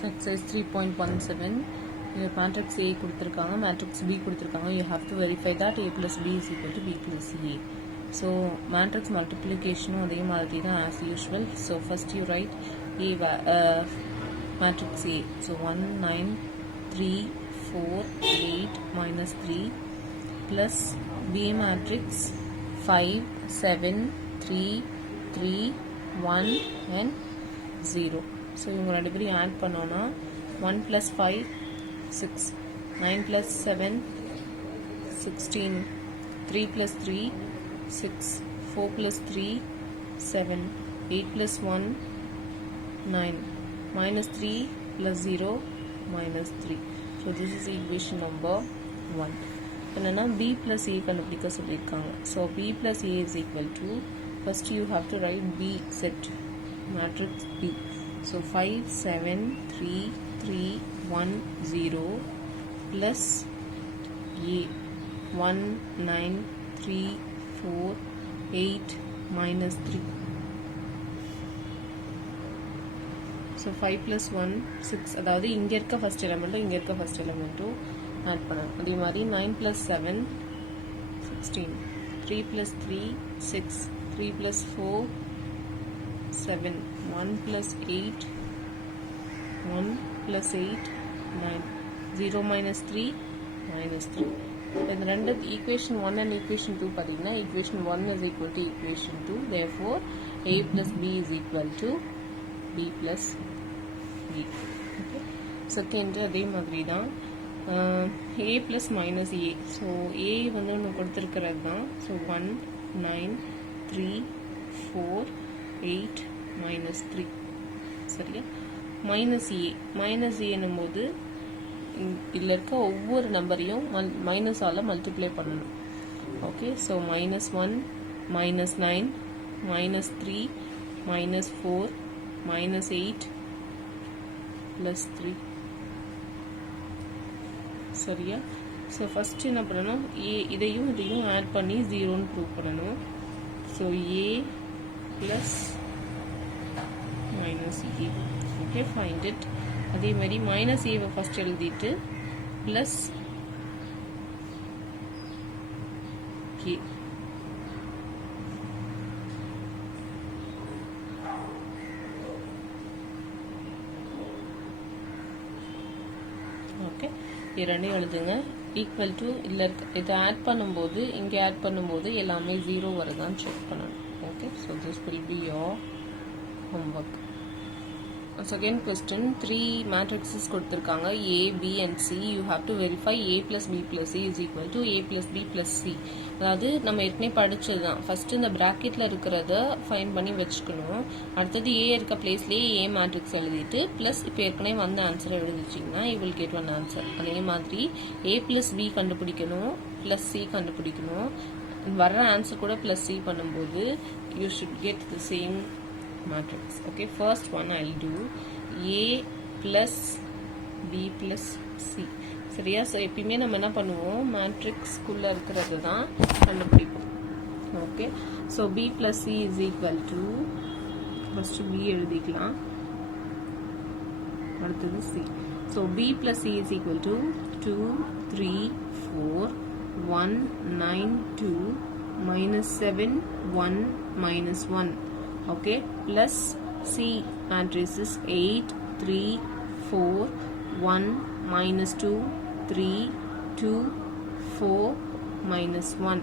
set size 3.17. Your matrix A கொடுத்திருக்காங்க, matrix B கொடுத்திருக்காங்க. You have to verify that A plus B is equal to B plus A. So matrix multiplication அதே மாதிரி தான் as usual. So first you write A matrix A. So 1 9 3 4 8 minus 3 plus B matrix 5 7 3 3 1 and 0. So இவங்க ரெண்டு பேரும் add பண்ணோம்னா 1 plus 5 6 9 plus 7 16 3 plus 3 6 4 plus 3 7 8 plus 1 9 minus 3 plus 0 minus 3. So this is equation number 1. என்னன்னா B plus A கண்டுபிடிக்க சொல்லியிருக்காங்க. So B plus A is equal to, first you have to write B set matrix B. So 5 7 3 3 1 0 plus A 1 9 3 4 8 minus 3. So 5 plus 1 6, அதாவது இங்க இருக்க first element இங்க இருக்க first element add பண்ணணும். அதே மாதிரி 9 plus 7 16 3 plus 3 6 3 plus 4 7 1 plus 8 1 plus 8 9 0 minus 3 minus 3. இந்த ரெண்டு equation 1 and equation 2 பார்த்தீங்கன்னா equation 1 is equal to equation 2. Therefore A plus B is equal to B plus B. Okay. Second அதே மாதிரி தான் A plus minus A. So A வந்து ஒன்று கொடுத்துருக்கிறது தான். So 1 9 3 4 8 minus 3. சரியா? மைனஸ் ஏ மைனஸ் ஏன்னும் போது இதில் இருக்க ஒவ்வொரு நம்பரையும் மைனஸால் மல்டிப்ளை பண்ணணும். Okay, so -1 -9 -3 -4 -8 +3. சரியா? ஸோ ஃபஸ்ட்டு என்ன பண்ணணும், இதையும் ஆட் பண்ணி 0ன்னு ப்ரூவ் பண்ணணும். So A plus minus A. Okay, find it. அதே மாதிரி minus A ஃபர்ஸ்ட் எழுதிட்டு plus K. ஓகே, இரண்டையும் எழுதுங்க. ஈக்குவல் டு இல்லை இதை ஆட் பண்ணும்போது இங்கே ஆட் பண்ணும்போது எல்லாமே 0 வருதான்னு செக் பண்ணணும். Okay, so this will be your homework. Second question, 3 matrices கொடுத்திருக்காங்க A, B and C. You have to verify A plus B plus C is equal to A plus B plus C. அதாவது நம்ம ஏற்கனவே படிச்சது தான். First இந்த பிராக்கெட்ல இருக்கிறத find பண்ணி வச்சுக்கணும். அடுத்தது A இருக்க பிளேஸ்லேயே A மேட்ரிக்ஸ் எழுதிட்டு ப்ளஸ் இப்போ ஏற்கனவே வந்த ஆன்சரை எழுதிச்சிங்கன்னா you will get one answer. அதே மாதிரி A plus B கண்டுபிடிக்கணும், ப்ளஸ் C கண்டுபிடிக்கணும். வர்ற ஆன்சர் கூட ப்ளஸ் C பண்ணும்போது you should get the same matrix. Okay, first one I'll do A plus B plus C. சரியா? ஸோ எப்பயுமே நம்ம என்ன பண்ணுவோம், மேட்ரிக்ஸ்குள்ள இருக்கிறது தான் கண்டுபிடிப்போம். Okay, so B plus C is equal to, first B எழுதிக்கலாம், அடுத்தது C. So B plus C is equal to 2 3 4 1 9 2 -7 1 -1. Okay, plus C matrix is 8 3 4 1 -2 3 2 4 -1.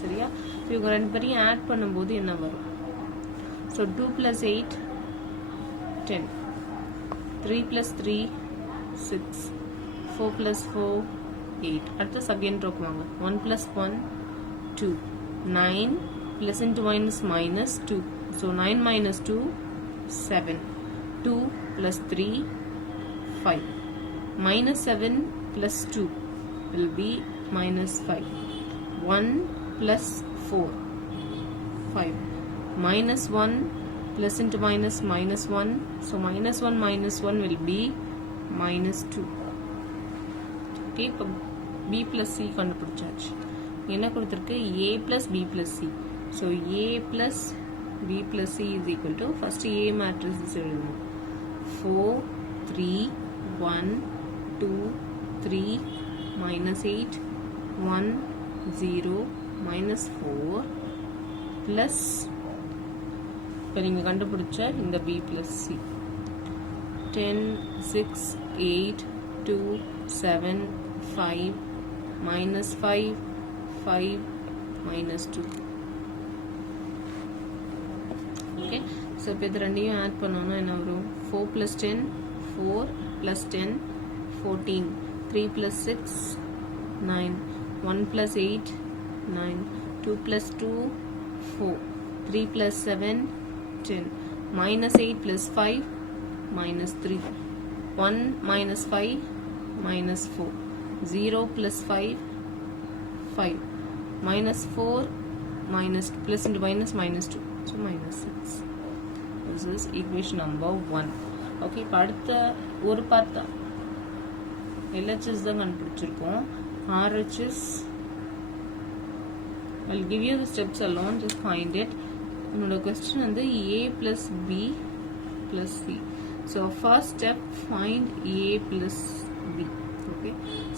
சரியா? இவங்க ரெண்டு பேரையும் ஆட் பண்ணும்போது என்ன வரும்? So 2 plus 8 10 3 plus 3 6 4 plus 4 8. அடுத்து செகண்ட் ரோக்கு வாங்க. 1 plus 1 2 9 plus into minus minus 2. So 9 minus 2 7 2 plus 3 5 minus 7 plus 2 will be minus 5 1 plus 4 5 minus 1 plus into minus minus 1. So minus 1 will be minus 2. Okay, இப்போ B plus C கண்டுபிடிச்சாச்சு. என்ன கொடுத்திருக்கு? A plus B plus C. So A plus B plus C is equal to, first A matrices எழுதணும். 4 3 1 2 3 minus 8 1 0 minus 4 plus இப்போ நீங்கள் கண்டுபிடிச்ச இந்த b plus c 10 6 8 2 7 5 minus 5 5 minus 2. Okay, so இப்போ இது ரெண்டையும் ஆட் பண்ணோம்னா என்ன வரும் 4 plus 10 4 plus 10 14 3 plus 6 9 1 plus 8 9 2 plus 2 4 3 plus 7 10 minus 8 plus 5 minus 3 1 minus 5 minus 4 0 plus 5 5 minus 4 minus plus into minus minus 2, so minus 6. This is equation number 1. Okay, அடுத்த ஒரு part தான் LHS தான் கண்டுபிடிச்சிருக்கோம். RHS I'll give you the steps alone, just find it. என்னோட question வந்து A plus B plus C. So first step, find A plus B. Okay,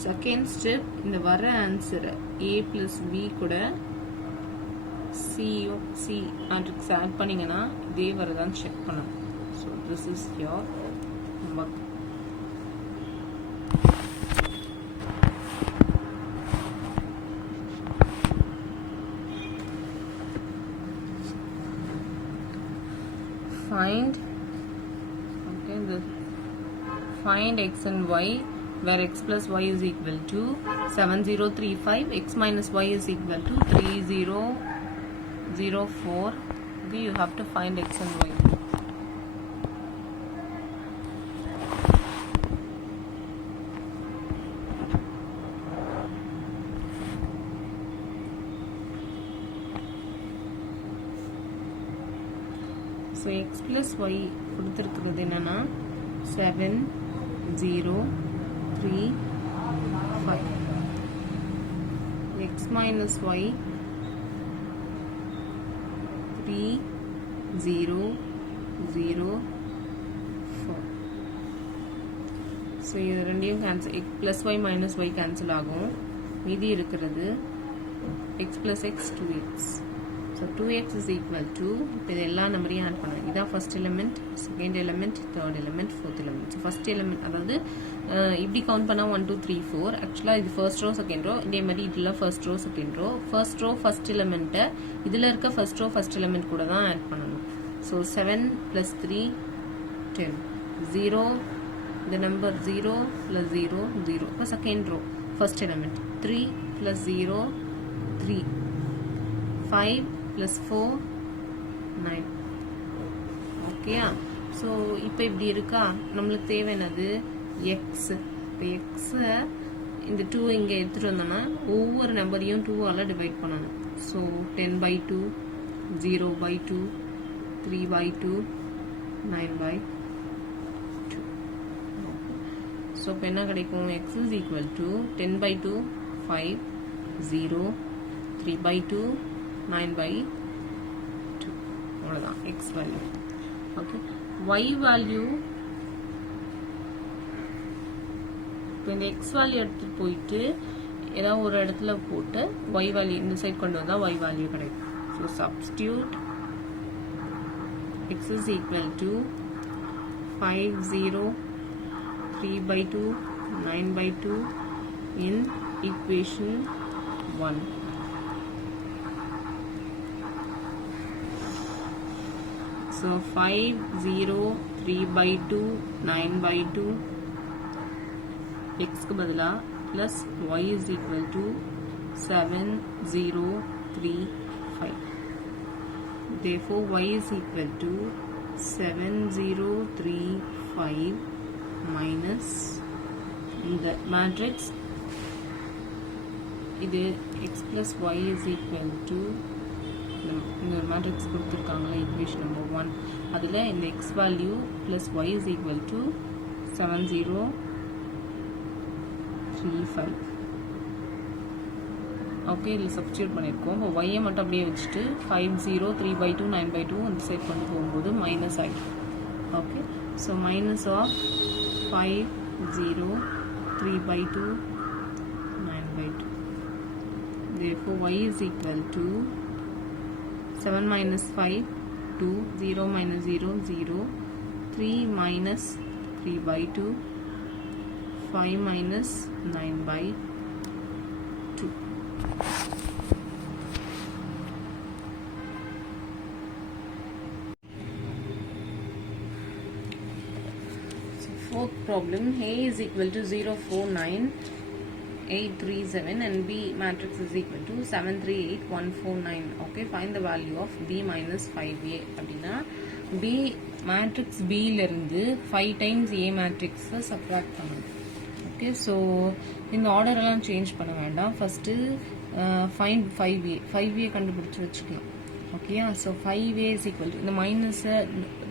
second step, இந்த வர answer A plus B கூட C matrix add பண்ணீங்கன்னா இதே வரதான் check பண்ணணும். So this is your homework. Find x and y where x plus y is equal to 7035, x minus y is equal to 3004. Okay, you have to find x and y. So x plus y கொடுத்திருக்கிறது என்னன்னா 7 0 3 5. X minus y 3 0 0 4. So இது ரெண்டையும் cancel, x plus y minus y cancel ஆகும். மீதி இருக்கிறது x plus x 2x. So 2x is equal to, இது எல்லா நம்பரையும் ஆட் பண்ணணும். இதான் first element, second element, third element, fourth element. So first element அதாவது இப்படி கவுண்ட் பண்ணால் 1 2 3 4. ஆக்சுவலாக இது ஃபர்ஸ்ட் ரோ செகண்ட் ரோ, இதே மாதிரி இதெல்லாம் first row second row. First row first எலிமெண்ட்டை இதில் இருக்க ஃபர்ஸ்ட் ரோ ஃபர்ஸ்ட் எலிமெண்ட் கூட தான் ஆட் பண்ணணும். So 7 plus 3 10 0, the number 0 plus 0 0. இப்போ second row first element 3 plus 0 3 5 plus 4 9. Okay, so இப்போ இப்படி இருக்கா, நம்மளுக்கு தேவையானது எக்ஸ். இப்போ எக்ஸை இந்த 2 இங்கே எடுத்துகிட்டு வந்தோம்னா ஒவ்வொரு நம்பரையும் 2ஆல் டிவைட் பண்ணணும். ஸோ 10/2 0/2 3/2 9/2. ஸோ இப்போ என்ன கிடைக்கும், எக்ஸ் இஸ் ஈக்குவல் டு 10/2 5 0 3/2 9/2. அவ்வளோதான் x value. Okay, y value இப்போ இந்த எக்ஸ் வேல்யூ எடுத்துகிட்டு போயிட்டு ஏதாவது ஒரு இடத்துல போட்டு ஒய் வேல்யூ இந்த சைட் கொண்டு வந்தால் ஒய் வேல்யூ கிடைக்கும். So substitute X is equal to 5 0 3/2 9/2 in equation 1. So 5 0 3/2 9/2 x க்கு பதிலா plus y is equal to 7 0 3 5. Therefore y is equal to 7 0 3 5 minus இந்த matrix இது x plus y is equal to இந்த matrix கொடுத்துருக்காங்களே equation number 1, அதில் இந்த x value plus y is equal to 7035. Okay, இதில் substitute பண்ணியிருக்கோம். இப்போ y மட்டும் அப்படியே வச்சுட்டு 5 0 3/2 9/2 அந்த சைட் கொண்டு போகும்போது மைனஸ் ஆகிடும். Okay, so minus of 5, 0, 3 by 2, 9 by 2. Therefore, y is equal to 7 minus 5, 2, 0 minus 0, 0, 3 minus 3 by 2, 5 minus 9 by 2. So fourth problem, A is equal to 0, 4, 9, 8, 3, 7 and B matrix is equal to 7, 3, 8, 1, 4, 9. Okay, find the value of B minus 5A. அப்படின்னா B matrix B இருந்து 5 times A matrix subtract பண்ணணும். Okay, so இந்த order எல்லாம் change பண்ண வேண்டாம். First find 5A. 5A கண்டுபிடிச்சு வச்சுக்கலாம். ஓகேயா, so 5A is equal to இந்த மைனஸை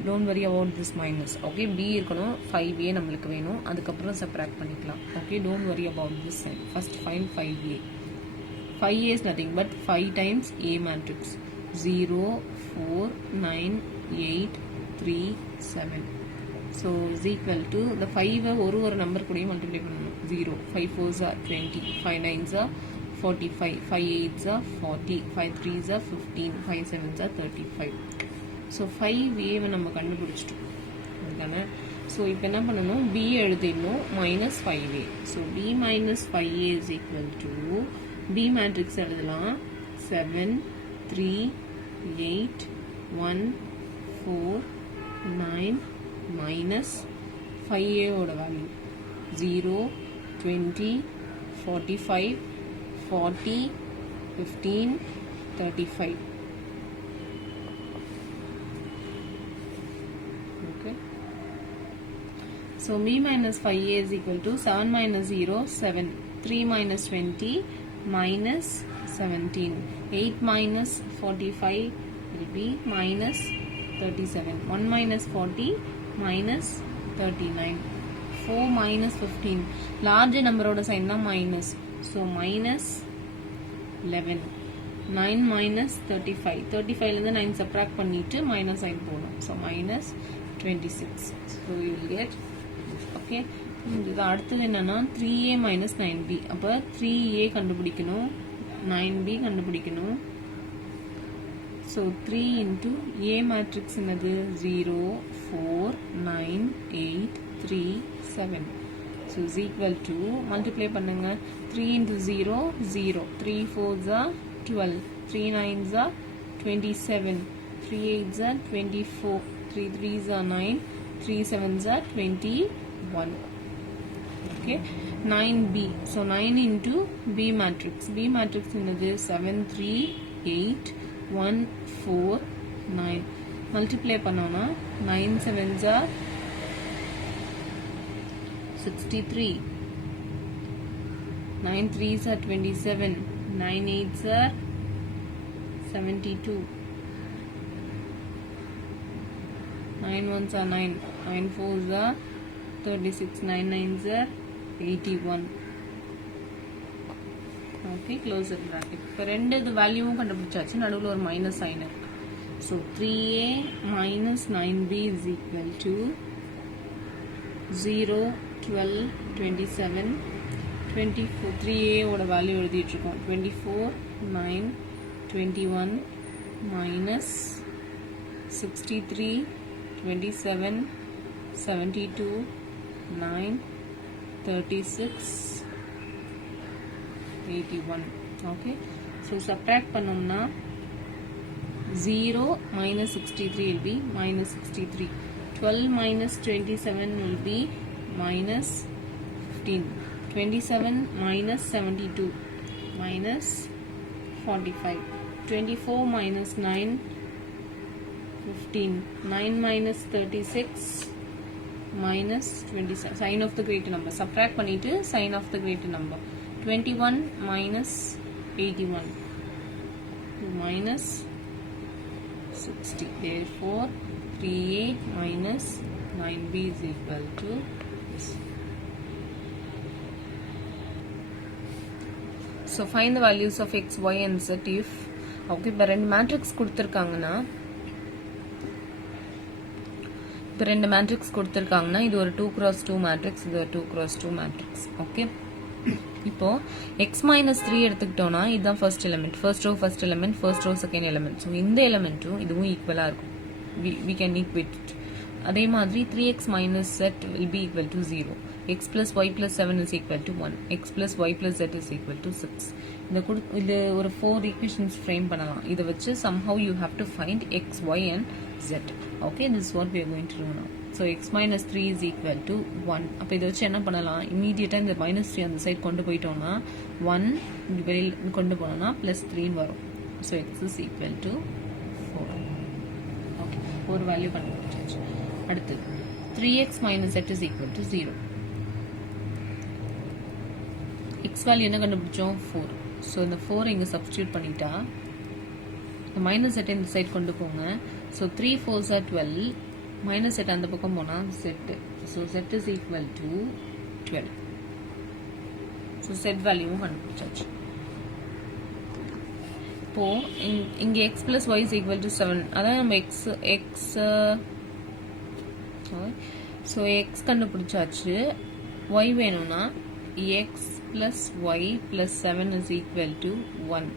don't worry about this minus. Okay, B இருக்கணும், 5A நம்மளுக்கு வேணும், அதுக்கப்புறம் சப்ராக்ட் பண்ணிக்கலாம். Okay, don't worry about this sign. First find 5A. 5A is nothing but 5 times A matrix. 0, 4, 9, 8, 3, 7. So is equal to the 5 ஒரு number கூடயும் multiply பண்ணணும். 0, 5 4s are 20, 5 9s are 45, 5 8s are 40, 5 3s are 15, 5 7s are 35. So 5A நம்ம கண்டுபிடிச்சிட்டோம் அதுதானே. So இப்போ என்ன பண்ணணும், B எழுதிடணும் minus 5A. So B minus 5A is equal to B matrix எழுதலாம் 7, 3, 8, 1, 4, 9 மைனஸ் 5A ஓட value 0, 20, 45, 40, 15, 35. Okay. So B minus 5A is equal to 7 minus 0, 7. 3 minus 20 minus 17. 8 minus 45 will be minus 37. 1 minus 40 minus 39. 4 minus 15. Large number oda sign na minus. So minus 11. 9 minus 35. 35 ல 9 subtract பண்ணிட்டு minus sign போடும். So minus 26. So you will get, okay. இது அடுத்து என்னன்னா 3A minus 9B. அப்ப 3A கண்டுபிடிக்கணும், 9B கண்டுபிடிக்கணும். So 3 into A matrix என்னது 0, 4, 9, 8, 3, 7. So is equal to, multiply பண்ணுங்க, 3 into 0, 0, 3 4s are 12, 3 9s are 27, 3 8s are 24, 3 3s are 9, 3 7s are 21. Okay, 9B. So 9 into B matrix. B matrix என்னது 7, 3, 8, 1, 4, 9. Multiply பண்ணோம்னா 9 7s are 63, 9 3s are 27, 9 8s are 72, 9 1s are 9, 9 4s are 36, 9 9s are 81. Okay, close the bracket. இப்போ ரெண்டு இது வேல்யூவும் கண்டுபிடிச்சாச்சு, நடுவில் ஒரு minus sign இருக்கு. So 3A minus 9B is equal to 0, 12, 27, 24. 3A ஓட வேல்யூ எழுதிட்டு இருக்கோம் 24, 9, 21 minus 63, 27, 72, 9, 36, 81. Okay, so subtract பண்ணோம்னா 0 minus 63 will be minus 63. 12 minus 27 will be minus 15. 27 minus 72 minus 45. 24 minus 9, 15. 9 minus 36 minus 27. Sign of the greater number. Subtract பண்ணிட்டு sign of the greater number. 21 minus 81 minus 60. Therefore 3A minus 9B is equal to this. So find the values of x, y and z if, okay, இப்போ ரெண்டு matrix கொடுத்துருக்காங்கன்னா இப்போ ரெண்டு matrix கொடுத்துருக்காங்கன்னா இது ஒரு 2x2 matrix, இது ஒரு 2x2 மேட்ரிக்ஸ். ஓகே, இப்போ எக்ஸ் மைனஸ் 3 எடுத்துக்கிட்டோம்னா இதுதான் first element, first row first element, first row second element. So இந்த எலிமெண்ட்டும் இதுவும் ஈக்குவலாக இருக்கும். we can equate it. அதே மாதிரி 3x minus z will be equal to 0. x plus y plus 7 is equal to 1. x plus y plus z is equal to 6. இது ஒரு 4 equations frame பண்ணலாம். இதை வச்சு somehow you have to find x, y and z. Okay, this is what we are going to do now. So x minus 3 is equal to 1. அப்போ இதை வச்சு என்ன பண்ணலாம், immediate இந்த minus 3 அந்த சைட் கொண்டு போயிட்டோம்னா 1 வெளியில் கொண்டு போனோம்னா plus 3 வரும். So x is equal to 4. Okay, ஒரு வேல்யூ கண்டுபிடிச்சாச்சு. அடுத்து 3x minus z is equal to 0. x value என்ன கண்டுபிடிச்சோம், 4. ஸோ இந்த 4 இங்கே சப்ஸ்டியூட் பண்ணிட்டா மைனஸ் z இந்த சைட் கொண்டு போங்க. So 3 4s are 12, minus z அந்த பக்கம் போனால் z. So z is equal to 12. So z வேல்யூவும் கண்டுபிடிச்சாச்சு. இப்போ இங்கே x plus y is equal to 7. அதான் நம்ம ஸோ x கண்டுபிடிச்சாச்சு. y வேணும்னா x plus y plus 7 is equal to 1.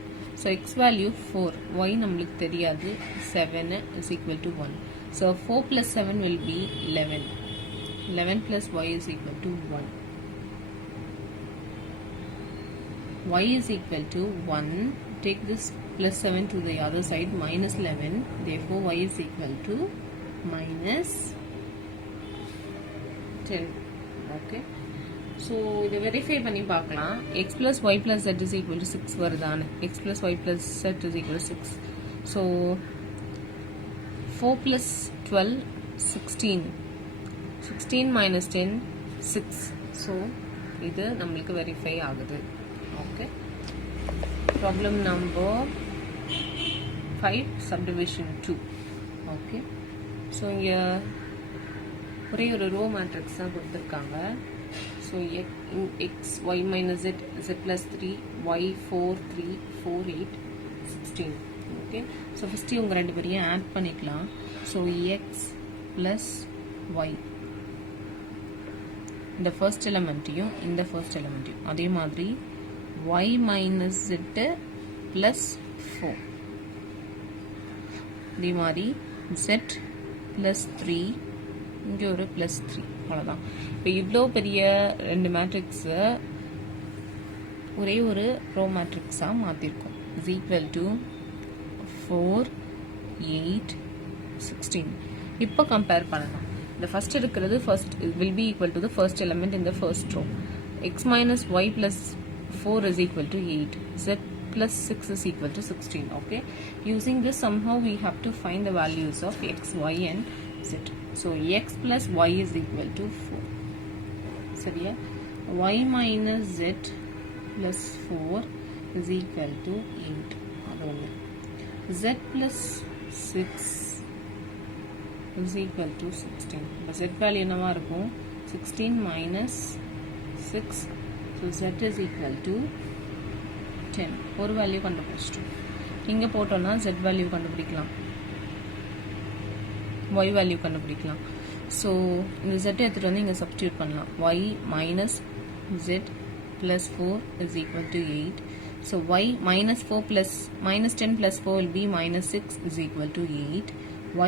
So x value 4, y நம்மளுக்கு தெரியாது, 7 is equal to 1. So 4 plus 7 will be 11. 11 plus y is equal to 1. y is equal to 1. Take this plus 7 to the other side, minus 11. Therefore, y is equal to minus 10. Okay. So, இதை verify பண்ணி பார்க்கலாம். x plus y plus z is equal to 6 வருதானு. x plus y plus z is equal to 6. So, 4 plus 12, 16. 16 minus 10, 6. So, இது நம்மளுக்கு verify ஆகுது. Okay. Problem number 5, subdivision 2. Okay. So, இங்கே ஒரே ஒரு row matrix தான் கொடுத்துருக்காங்க. So, x, y minus z, z plus 3, y 4, 3, 4, 8, 16. Okay. So, first இவங்க ரெண்டு பேரையும் ஆட் பண்ணிக்கலாம். So, x plus y. இந்த ஃபர்ஸ்ட் எலிமெண்ட்டையும் இந்த ஃபர்ஸ்ட் எலிமெண்ட்டையும் அதே மாதிரி y minus z plus 4. அதே மாதிரி z plus 3, இங்கே ஒரு plus 3. அவ்வளோதான். இப்போ இவ்வளோ பெரிய ரெண்டு மேட்ரிக்ஸை ஒரே ஒரு ரோ மேட்ரிக்ஸாக மாற்றிருக்கோம். Is equal to 4, 8, 16. இப்போ கம்பேர் பண்ணலாம். இந்த ஃபர்ஸ்ட் இருக்கிறது first will be equal to the first element in the first row. X minus y plus 4 is equal to 8. Z plus 6 is equal to 16. Okay. Using this, somehow we have to find the values of x, y and z. So, x plus y is equal to 4. சரியா? y minus z plus 4 is equal to 8. அதோடு z plus 6 is equal to 16. இப்போ z value என்னவா இருக்கும்? 16 minus 6. So, z is equal to 10. ஒரு value கண்டுபிடிச்சிட்டோம். இங்கே போட்டோம்னா z value கண்டுபிடிக்கலாம், y வேல்யூ கண்டுபிடிக்கலாம். ஸோ இந்த z எடுத்துகிட்டு வந்து இங்கே சப்ஸ்டியூட் பண்ணலாம். y minus z plus 4 is equal to 8. So, y minus 4 plus minus 10 plus 4 will be minus 6 is equal to 8.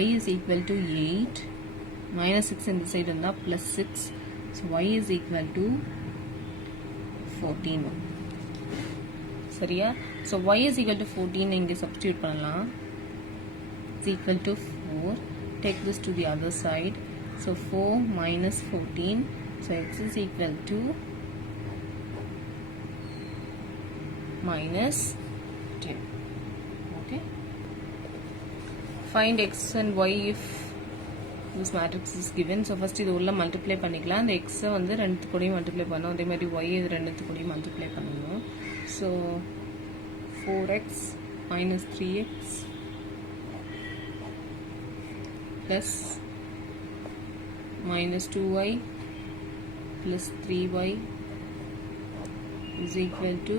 y is equal to 8. Minus 6 in the side and plus 6. So, y is equal to 14. சரியா? So, y is equal to 14 இங்கே substitute பண்ணலாம். Is equal to 4. Take this to the other side. So, 4 minus 14. So, x is equal to minus 10. Okay. Find x and y if this matrix is given. So, first இது உள்ள multiply பண்ணிக்கலாம். அந்த x வந்து ரெண்டுத்து கூடயும் multiply பண்ணணும். அதே மாதிரி y இது ரெண்டுத்து கூடயும் multiply பண்ணணும். So, 4x minus 3x plus minus 2y plus 3y is equal to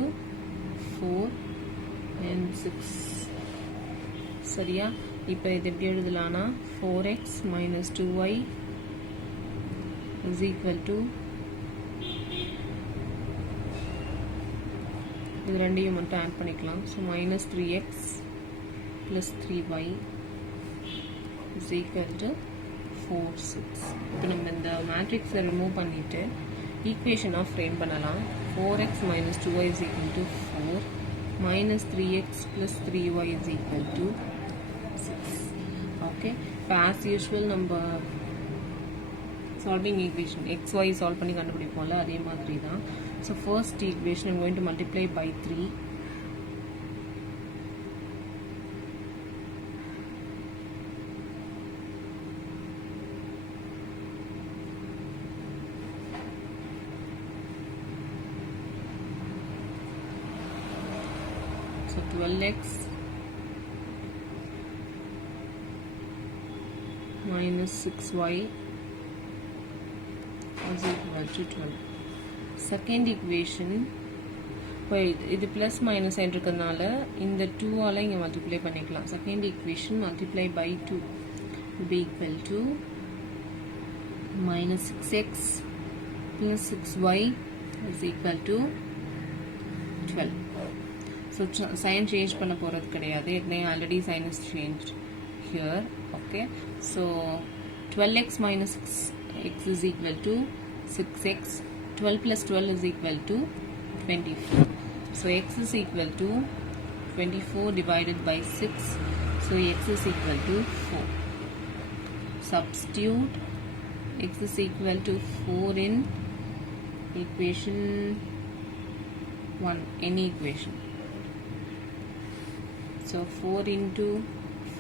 4 and 6. சரியா? இப்போ இது எப்படி எழுதலாம்னா 4x minus 2y is equal to இது ரெண்டையும் மட்டும் ஆட் பண்ணிக்கலாம். So minus 3x plus 3y is equal to 4, 6. இப்போ நம்ம இந்த மேட்ரிக்ஸை ரிமூவ் பண்ணிட்டு ஈக்குவேஷன் ஆஃப் ஃப்ரேம் பண்ணலாம். 4x minus 2y is equal to 4 minus 3x plus 3y is equal to 6. Okay, இப்போ as usual நம்ம சால்விங் ஈக்குவேஷன் xy சால்வ் பண்ணி கண்டுபிடிப்போம்ல, அதே மாதிரி தான். So first equation I'm going to multiply by 3. So 12x minus 6y is equal to 12. Second equation, இது plus minus இருக்கிறதுனால இந்த 2 ஆல இங்க மல்டிப்ளை பண்ணிக்கலாம். Second equation multiply by 2 will be equal to minus 6x plus 6y is equal to 12. So sign change பண்ண போறது கிடையாது. Already sign is changed here. Okay, so 12x minus 6x is equal to 6x. 12 plus 12 is equal to 24. So x is equal to 24 divided by 6. So x is equal to 4. Substitute x is equal to 4 in equation 1, any equation. So 4 into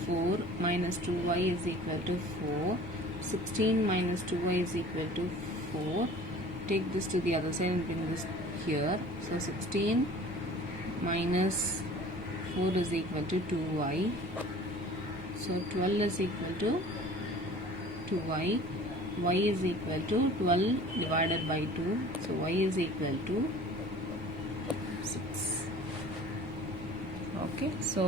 4 minus 2y is equal to 4. 16 minus 2y is equal to 4. Take this to the other side and bring this here. So 16 minus 4 is equal to 2y. So 12 is equal to 2y. Y is equal to 12 divided by 2. So y is equal to 6. Okay, so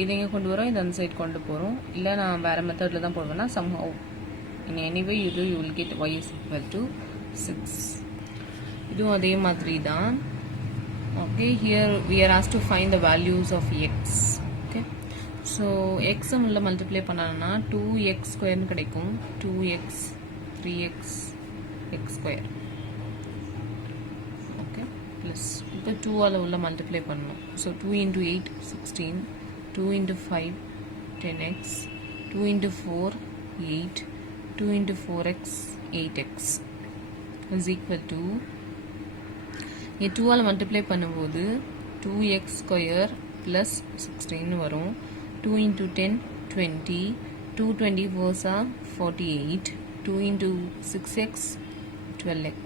இதை இங்கே கொண்டு வரோம், இது அந்த side கொண்டு போகிறோம். இல்லை நான் வேறு மெத்தடில் தான் போடுவேன்னா somehow in any way you will get y is equal to 6. இதுவும் அதே மாதிரி தான். Okay, here we are asked to find the values of x. Okay, so x உள்ள மல்டிப்ளை பண்ணாங்கன்னா 2x ஸ்கொயர்னு கிடைக்கும். 2x 3x x square. Plus இப்போ 2 ஆல உள்ள மல்டிப்ளை பண்ணணும். So 2 into 8 16, 2 into 5 10x, 2 into 4 8, 2 into 4x 8x is equal to, இங்கே 2 ஆல மல்டிப்ளை பண்ணும்போது 2x ஸ்கொயர் ப்ளஸ் 16 வரும். 2 into 10 20, 2 24s are 48, 2 into 6x 12x.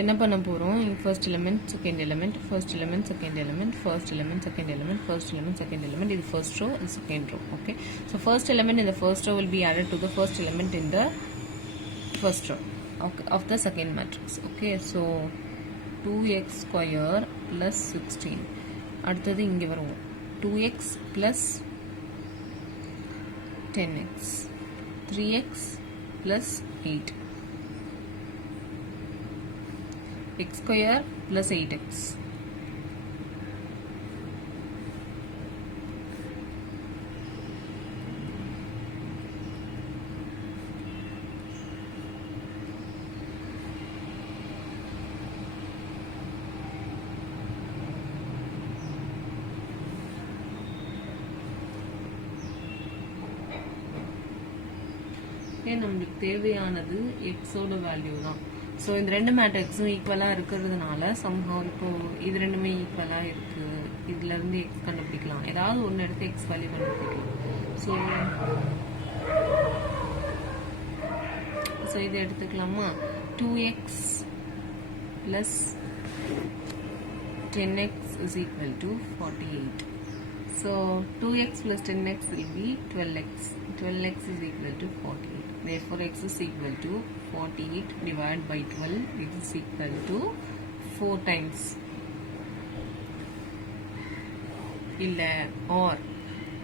என்ன பண்ண போறோம், first element second element first element second element first element second element first element second element, இது first row and second row. Okay, so first element in the first row will be added to the first element in the first row, okay, of the second matrix. Okay, so 2x square plus 16. அடுத்தது இங்க வரும் 2x plus 10x, 3x plus 8, x square plus 8x. நம்மளுக்கு தேவையானது x ஓட value தான். So இந்த ரெண்டு மேட்ரிக்ஸும் ஈக்குவலாக இருக்கிறதுனால சம்ஹவ் இப்போ இது ரெண்டுமே ஈக்குவலாக இருக்கு, இதுல இருந்து எக்ஸ் கண்டுபிடிக்கலாம், ஏதாவது ஒன்று எடுத்து எக்ஸ் வேல்யூ கண்டுபிடிக்கலாம். ஸோ இதை எடுத்துக்கலாமா, 2x plus 10x is equal to 48. So 2x plus 10x will be 12x. 12x is equal to 48. Therefore x is equal to 48 divided by 12. It is equal to 4 times இல்லை R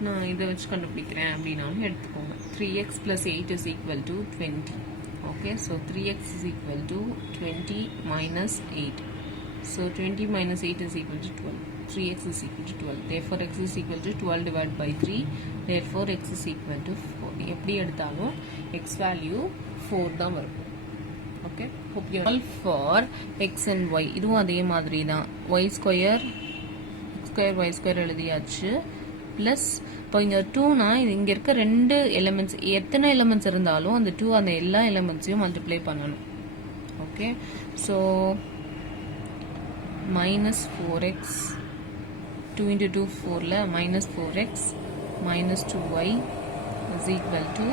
நான் இதை வச்சு கண்டுபிடிக்கிறேன் அப்படின்னாலும் எடுத்துக்கோங்க. 3x plus 8 is equal to 20. Okay, so 3x is equal to 20 minus 8. So 20 minus 8 is equal to 12. 3x is equal to 12. Therefore x is equal to 12 divided by 3. Therefore x is equal to 4. எப்படி எடுத்தாலும் x value 4 தான் வரும். Okay, hope you know. For x and y இதுவும் அதே மாதிரி தான். y square x square y square எழுதியாச்சு. Plus இப்போ இங்கே 2னா இது இங்கே இருக்க 2 எலிமெண்ட்ஸ் எத்தனை எலிமெண்ட்ஸ் இருந்தாலும் அந்த 2 அந்த எல்லா எலிமெண்ட்ஸையும் மல்டிப்ளை பண்ணணும். Okay, so minus 4x 2 into 2 4ல minus 4x minus 2y is equal to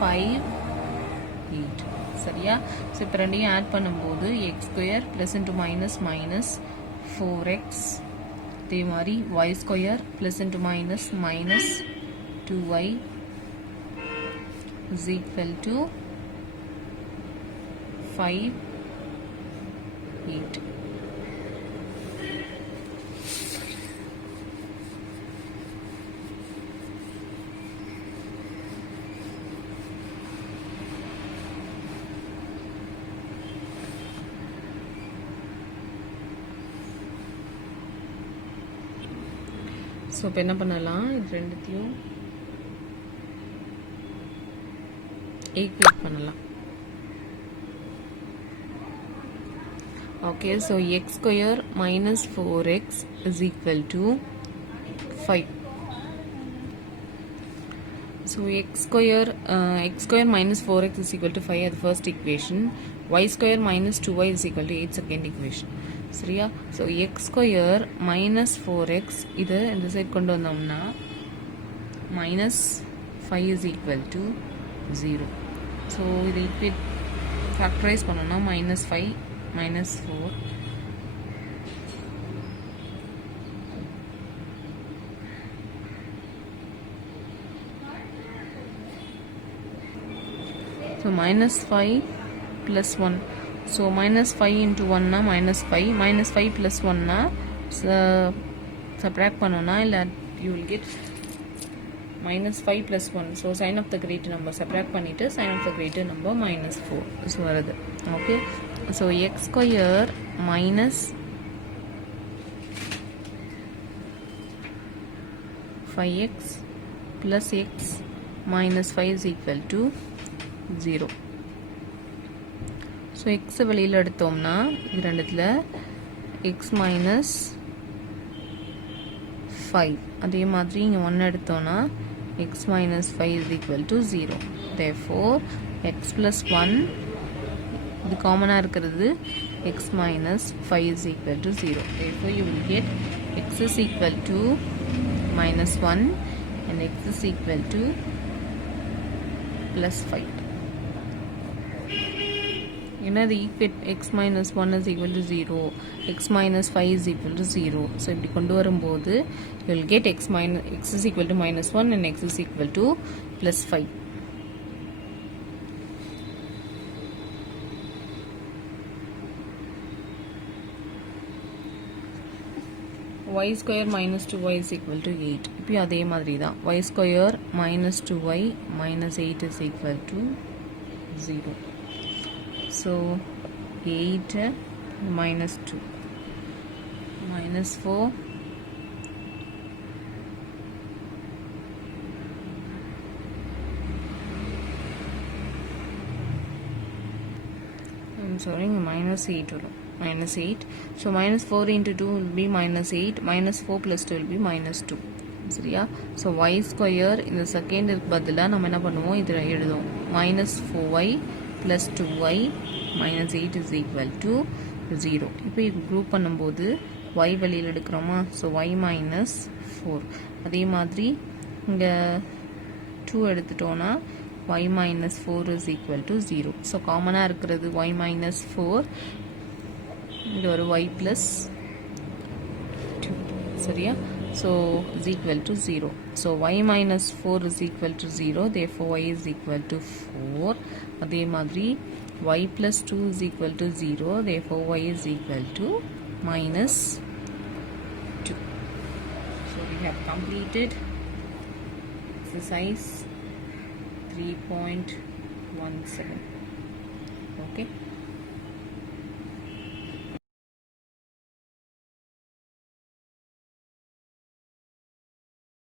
5 8. சரியா? ஸோ இப்போ ரெண்டையும் ஆட் பண்ணும்போது x square plus into minus minus 4x அதே மாதிரி y square plus into minus minus 2y is equal to 5 8. So இப்போ என்ன பண்ணலாம், இது ரெண்டுத்தையும் ஈக்குவேட் பண்ணலாம். Okay, so X square minus 4x is equal to 5. So X square minus 4x is equal to 5 அது first equation. y square minus 2y is equal to 8 second equation. சரியா? So X square minus 4x இது இந்த side கொண்டு வந்தோம்னா minus 5 is equal to 0. So இது equate factorise பண்ணோம்னா minus 5 minus 4 so minus 5 plus 1. So minus 5 into 1 na minus 5. Minus 5 plus 1 na subtract பண்ணோம்னா இல்லை you will get minus 5 plus 1. So sign of the greater number subtract பண்ணிட்டு sign of the greater number minus 4 so வருது. Okay, so x square minus 5x plus x minus 5 is equal to 0. So X வெளியில் எடுத்தோம்னா இது ரெண்டுத்தில் X minus 5 அதே மாதிரி இங்கே 1 எடுத்தோம்னா X minus 5 is equal to 0. Therefore X plus 1 இது காமனாக இருக்கிறது X minus 5 is equal to 0. Therefore you will get X is equal to minus 1 and x is equal to plus 5. You know the equate x minus 1 is equal to 0, x minus 5 is equal to 0. So இப்படி கொண்டு வரும்போது you will get x is equal to minus 1 and x is equal to plus 5. y square minus 2y is equal to 8. இப்போ அதே மாதிரி தான் y square minus 2y minus 8 is equal to 0. So 8 minus 2 minus 4 I'm sorry minus 8 வரும் minus 8. So minus 4 into 2 will be minus 8. Minus 4 plus 2 will be minus 2. சரியா? So y square இந்த second பதிலாக நம்ம என்ன பண்ணுவோம், இதில் எழுதுவோம் minus 4y plus 2y minus 8 is equal to 0. இப்போ இது குரூப் பண்ணும்போது y வெளியில் எடுக்கிறோமா, ஸோ y minus 4. அதே மாதிரி இங்கே 2 எடுத்துட்டோன்னா y minus 4 is equal to 0. So காமனாக இருக்கிறது y minus 4 இங்கே ஒரு y plus 2. சரியா? So is equal to 0. So y minus 4 is equal to 0. therefore y is equal to 4. அதே மாதிரி y plus 2 is equal to 0. therefore y is equal to minus 2. So have completed exercise 3.17. Okay.